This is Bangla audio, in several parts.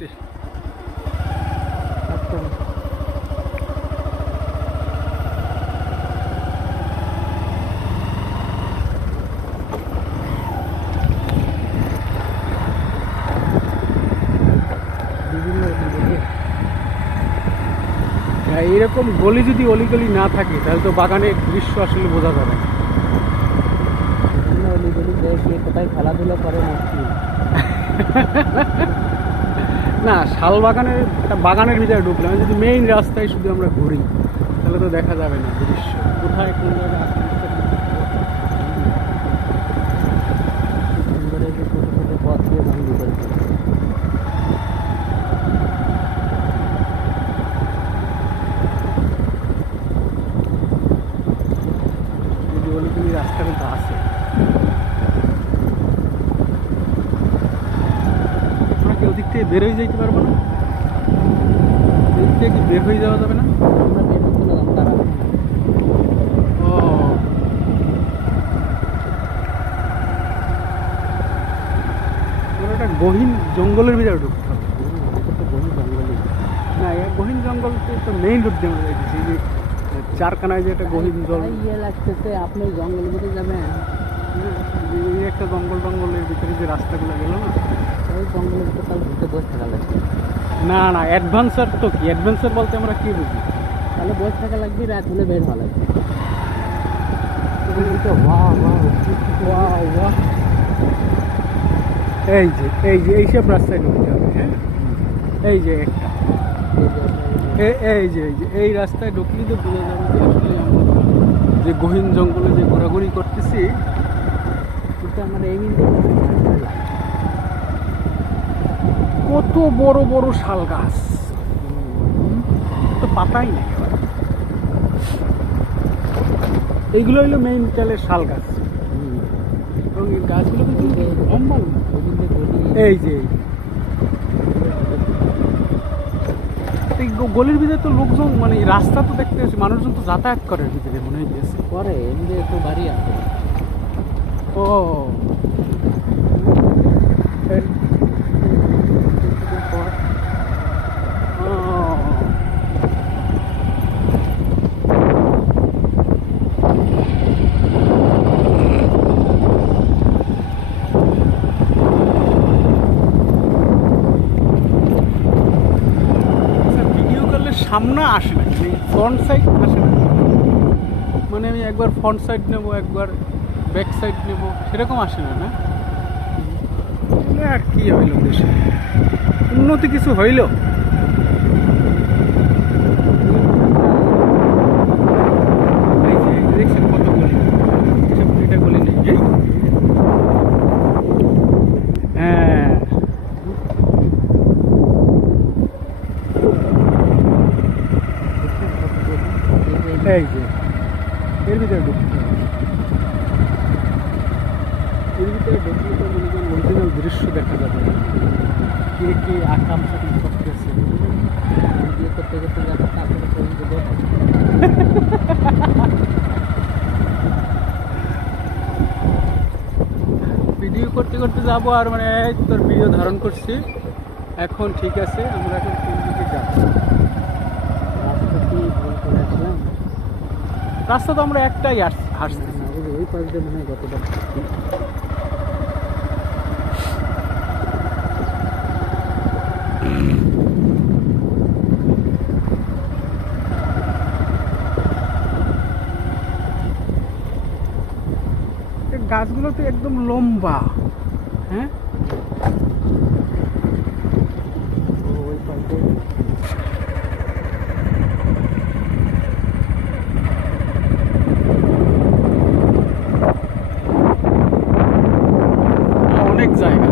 আসছে। এইরকম গলি যদি অলিগলি না থাকে তাহলে তো বাগানের দৃশ্য আসলে বোঝা যাবে না। অলিগলি দেখে কোথায় খেলাধুলা করে মুশকিল। না, শাল বাগানের বাগানের ভিতরে ঢুকলাম, যদি মেইন রাস্তায় শুধু আমরা ঘুরি তাহলে তো দেখা যাবে না দৃশ্য কোথায় কোন জায়গায় ছোট ছোট পথ দিয়ে ভঙ্গি করে অলিগলি রাস্তা কিন্তু আছে। আমরা কি ওদিক থেকে বের হয়ে যেতে পারবো না? ওদিক থেকে কি বের হয়ে যাওয়া যাবে না? আমরা বের হতে গেলাম তারা ও, একটা গহীন জঙ্গলের ভিতরে ঢুকতে হবে। জঙ্গলে না, এই গহীন জঙ্গল তো মেইন রোড দিয়ে আমরা দেখেছি যে চারখানায় যে একটা গহীন জল, ইয়ে লাগতেছে। আপনি জঙ্গলের ভিতরে যাবেন, এই একটা জঙ্গলের ভিতরে যে রাস্তাগুলো গেল না, ওই জঙ্গলের ভিতরে তাহলে ঘুরতে বসে থাকা লাগবে। না না, অ্যাডভেঞ্চার তো কি? অ্যাডভেঞ্চার বলতে আমরা কি বুঝি? তাহলে বসে থাকা লাগবে, রাত হলে বের হওয়া লাগবে। এইসব রাস্তায় ঢুকতে হবে। হ্যাঁ, এই যে একটা এই রাস্তায় ঢুকলেই তো বোঝা যাবে যে আসলে আমরা যে গহীন জঙ্গলে যে ঘোরাঘুরি করতেছি। কিন্তু আমার এই কত বড় বড় শাল গাছ, তো পাতাই নেই। এইগুলো হইলো মেইন চালের শাল গাছ, এবং এই গাছগুলো কিন্তু লম্বা। এই যে এই গলির ভিতরে তো লোকজন, মানে রাস্তা তো দেখতে পাচ্ছি, মানুষজন তো যাতায়াত করে ভিতরে মনে হইতেছে। পরে এমনি একটু বাড়ি আছে। ও, সামনে আসে না, ফ্রন্ট সাইড আসে না। মানে আমি একবার ফ্রন্ট সাইড নেব, একবার ব্যাক সাইড নেব, সেরকম আসে না। না, আর কি হইল, দেশে উন্নতি কিছু হইল? দেখছেন কত গলি, এটা গলি নেই। হ্যাঁ, এই যে এর ভিতরে ঢুকতে হবে। এর ভিতরে ঢুকলে তো মনে করেন অরিজিনাল দৃশ্য দেখা যাবে, কে কে আকাম সাকাম করতেছে। ভিডিও করতে করতে যাবে, তারপরে ভিডিও করতে করতে যাবো, আর মানে এই তোর ভিডিও ধারণ করছি এখন। ঠিক আছে, আমরা এখন কোন দিকে যাবো? রাস্তা তো আমরা একটাই হাসছি। ওই পাশ দিয়ে মনে হয় কতটা গাছগুলো তো একদম লম্বা। হ্যাঁ, ওই পাশ দিয়ে অনেক জায়গা।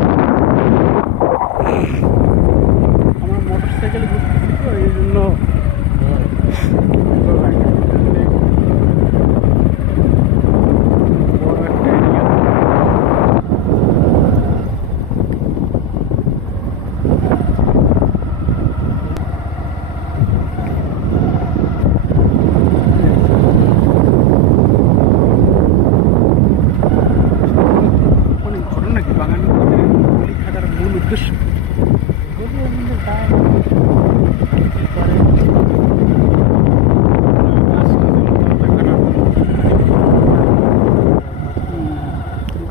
আমার মোটর সাইকেলে ঘুরতেছি তো, এই জন্য এমনি যায় না। কি করে?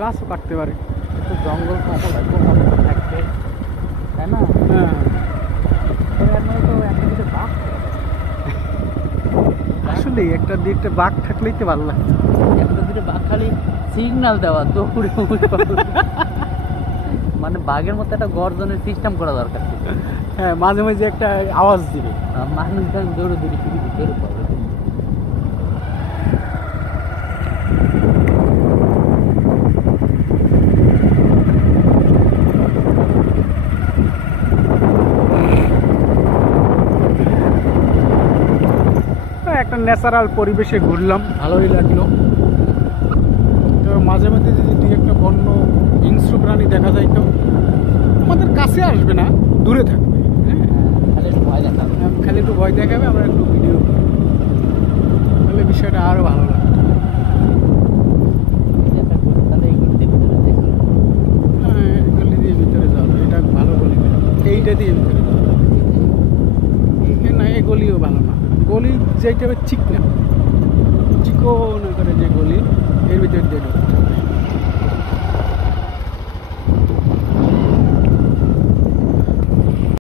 গাছও কাটতে পারে। একটু জঙ্গল থাকা লাগবে, মনে থাকবে, তাই না? হ্যাঁ, তো এর মধ্যে তো একটা কিছু বাঘ আসলে একটা দিকটা বাঘ থাকলেই তো ভালো লাগে। একটা দুটো বাঘ খালি সিগন্যাল দেওয়া দৌড়ে উড়ে পালাবে। মানে বাঘের মতো একটা গর্জনের সিস্টেম করা দরকার ছিল। হ্যাঁ, মাঝে মাঝে একটা আওয়াজ দিবে। মানুষজন দৌড়ে দৌড়ে পৃথিবী বের পাবে। একটা ন্যাচারাল পরিবেশে ঘুরলাম, ভালোই লাগলো। তো মাঝে মাঝে যদি দুই একটা বন্য হিংস্র প্রাণী দেখা যায় তো আমাদের কাছে আসবে না, দূরে থাকবে। হ্যাঁ, খালি একটু ভয় দেখাবে। খালি একটু ভয় দেখাবে, আমরা একটু ভিডিও তাহলে বিষয়টা আরও ভালো লাগবে। তাহলে এইগুলো দেখতে দেখলাম। হ্যাঁ, গলি দিয়ে ভিতরে যাওয়া যায়, এটা ভালো গলি না। এইটা দিয়ে ভিতরে যাওয়া যায়। না, এই গলিও ভালো না। গলি যেটা চিকনা চিকন করে যে গলি, এর ভিতরে দিয়ে ঢোকা